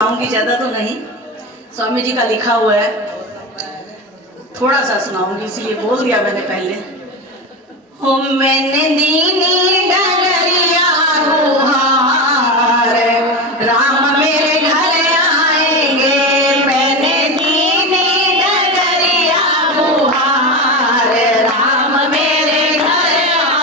सुनाऊंगी, ज्यादा तो नहीं। स्वामी जी का लिखा हुआ है, थोड़ा सा सुनाऊंगी, इसलिए बोल दिया मैंने पहले। हो मैंने दीनी डगरिया गुहार, राम मेरे घर आएंगे। मैंने दीनी डगरिया गुहार, राम मेरे घर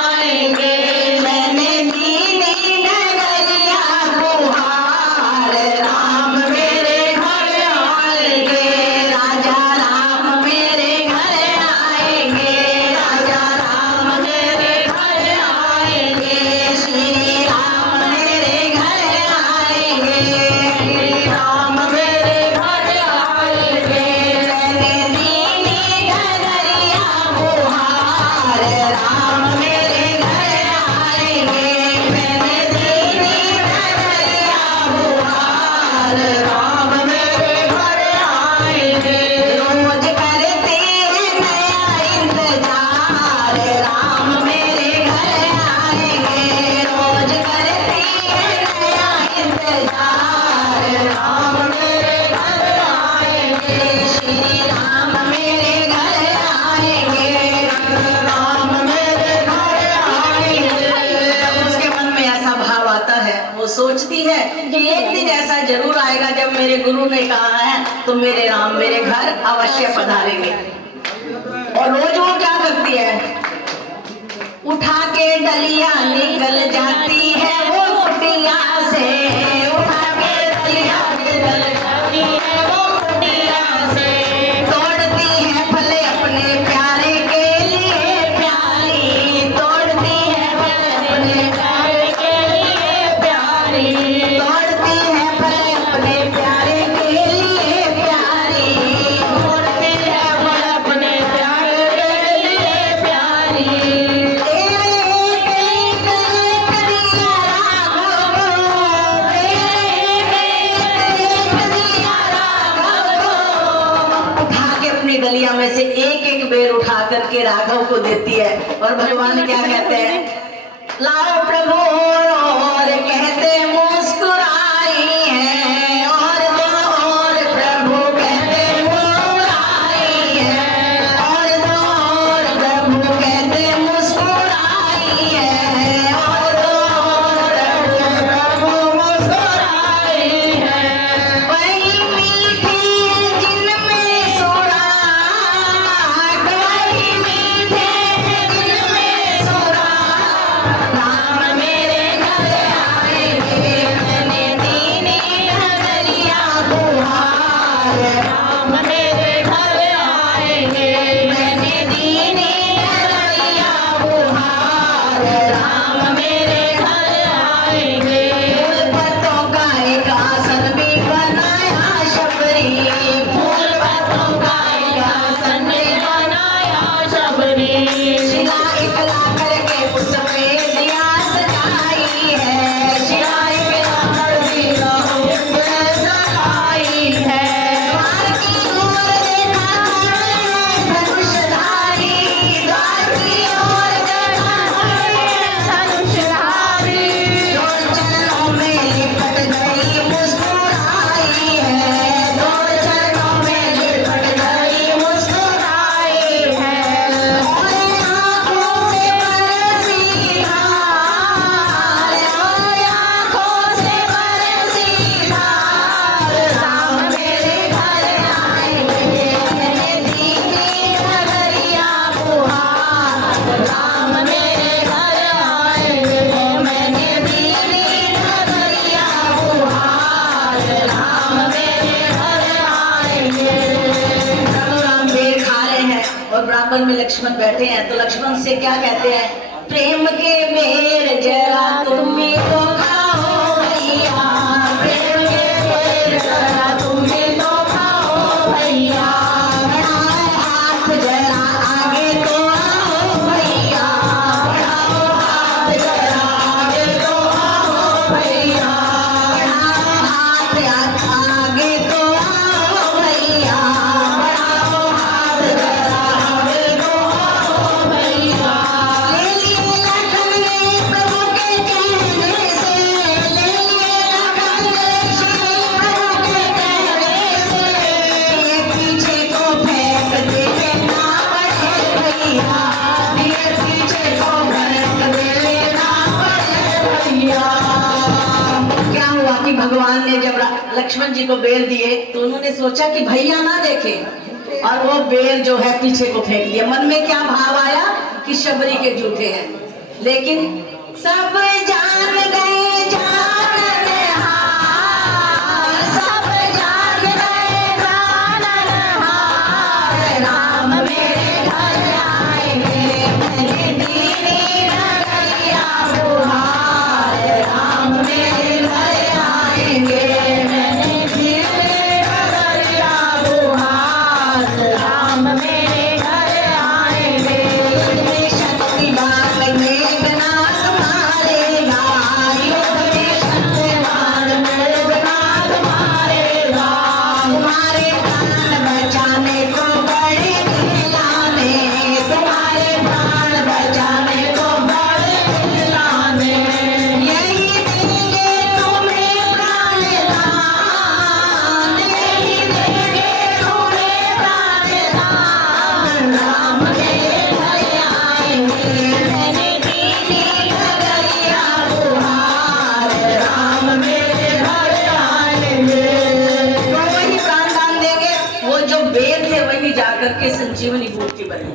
आएंगे। मैंने दीनी डगरिया गुहार, राम मेरे घर आएंगे। राजा राम मेरे घर आएंगे, राजा राम मेरे घर आएंगे। श्री राम मेरे घर आएंगे, राम मेरे घर आएंगे। मैंने दीनी डगरिया गुहार, राम मेरे घर आएंगे। मैंने दीनी डगरिया गुहार, राम मेरे घर आएंगे। रोज करते हैं नया इंतजार, राम मेरे घर आएंगे। रोज करते हैं नया इंतजार, राम मेरे घर आएंगे। श्री राम मेरे घर आएंगे, राम मेरे घर आएंगे। जब उसके मन में ऐसा भाव आता है, वो सोचती है कि एक दिन ऐसा जरूर आएगा जब मेरे गुरु ने कहा है तो मेरे राम मेरे घर अवश्य पधारेंगे। और रोज वो क्या करती है, उठा के डलिया निकल जाती है वो कुटिया से। उठा के डलिया निकल जाती है वो कुटिया से। तोड़ती है फले अपने प्यारे के लिए प्यारी, तोड़ती है फले अपने प्यारे के लिए प्यारी। तोड़ती है फले अपने प्यारे के लिए प्यारी। तोड़ती है फले अपने प्यारे के लिए प्यारी। तेरे कई कदिया राघव, तेरे कई कदिया राघव। उठा के अपनी गलिया में से एक एक बेर उठा करके राघव को देती है। और भगवान क्या कहते हैं, लाओ प्रभु और कहते मुस्कुराई है। और दो और प्रभु कहते मुस्कुराई है। और दो और प्रभु कहते मुस्कुराई है। और दो और प्रभु मुस्कुराई है। वही मीठी जिनमें सुराग, वही मीठे जिनमें सुराग। राम मेरे घर आएंगे, मैंने दीनी डगरिया गुहार, राम मेरे घर आएंगे। मैंने दीनी डगरिया गुहार, राम मेरे घर आएंगे। फूल पत्तों का एक आसन भी बनाया शबरी, फूल पत्तों का एक आसन भी बनाया शबरी। शिला इकला करके उस पे दिया सजाई है। शिला इकला करके सजाई है। द्वार की ओर देखा धनुषधारी, द्वार की ओर देखा धनुषधारी। दो चरणों में लिपट गई मुस्कुराई है। दो चरणों में लिपट गई मुस्कुराई है। और आँखों से बरसी धार, और आँखों से बरसी धार। राम मेरे घर आएंगे, मैंने दीनी डगरिया गुहार, राम मेरे घर आएंगे। मैंने दीनी डगरिया गुहार, राम मेरे घर आएंगे। प्रभु राम बेर खा रहे हैं और बराबर में लक्ष्मण बैठे हैं, तो लक्ष्मण से क्या कहते हैं, प्रेम के बेर जरा तुम भी तो खाओ भैया। प्रेम के बेर जरा तुम भी तो खाओ भैया। बढ़ाओ हाथ जरा आगे तो आओ भैया। बढ़ाओ हाथ जरा आगे तो आओ भैया। बढ़ाओ हाथ आगे तो आओ भैया। बढ़ाओ हाथ जरा आगे तो आओ भैया। ले लिए लखन ने प्रभु के कहने से, भगवान ने जब लक्ष्मण जी को बेर दिए तो उन्होंने सोचा कि भैया ना देखे, और वो बेर जो है पीछे को फेंक दिया। मन में क्या भाव आया कि शबरी के झूठे हैं, लेकिन सब जान गए जाननहार, सब जान गए जाननहार, राम मेरे घर आएंगे मैंने दीनी नगरिया बुहार, राम मेरे घर आएंगे मैंने दीनी नगरिया बुहार, राम मेरे घर आएंगे। शक्तिमान मेघनाथ मारेगा, युग में शक्तिमान मेघनाथ मारेगा, तुम्हारे प्राण बचाने को बड़े दिलाने, तुम्हारे प्राण बचाने को बड़े दिलाने, यही देंगे तुम्हें प्राण दान, यही देंगे तुम्हें प्राण दान, राम मेरे घर आएंगे मैंने दीनी नगरिया बुहार, राम मेरे घर आएंगे। तो वही प्राण दान देंगे। वो जो बेर थे वही जाकर के संजीवनी बूटी बने,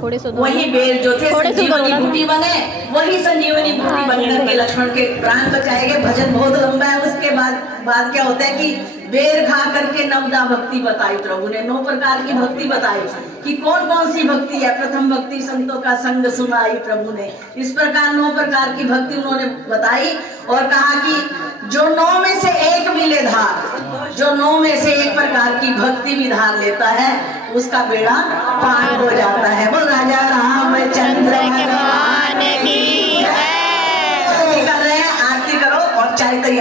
थोड़े से वही बेर जो थे थोड़े से संजीवनी बोलो ना। बूटी बने, वही संजीवनी बूटी बन करके लक्ष्मण के प्राण बचाएंगे। भजन बहुत लंबा है। उसके बाद क्या होता है कि बेर खा करके नवदा भक्ति बताई प्रभु ने, 9 प्रकार की भक्ति बताई कि कौन कौन सी भक्ति है। प्रथम भक्ति संतों का संग सुनाई प्रभु ने, इस प्रकार 9 प्रकार की भक्ति उन्होंने बताई और कहा कि जो 9 में से एक भी ले धार, जो 9 में से एक प्रकार की भक्ति भी धार लेता है उसका बेड़ा पार हो जाता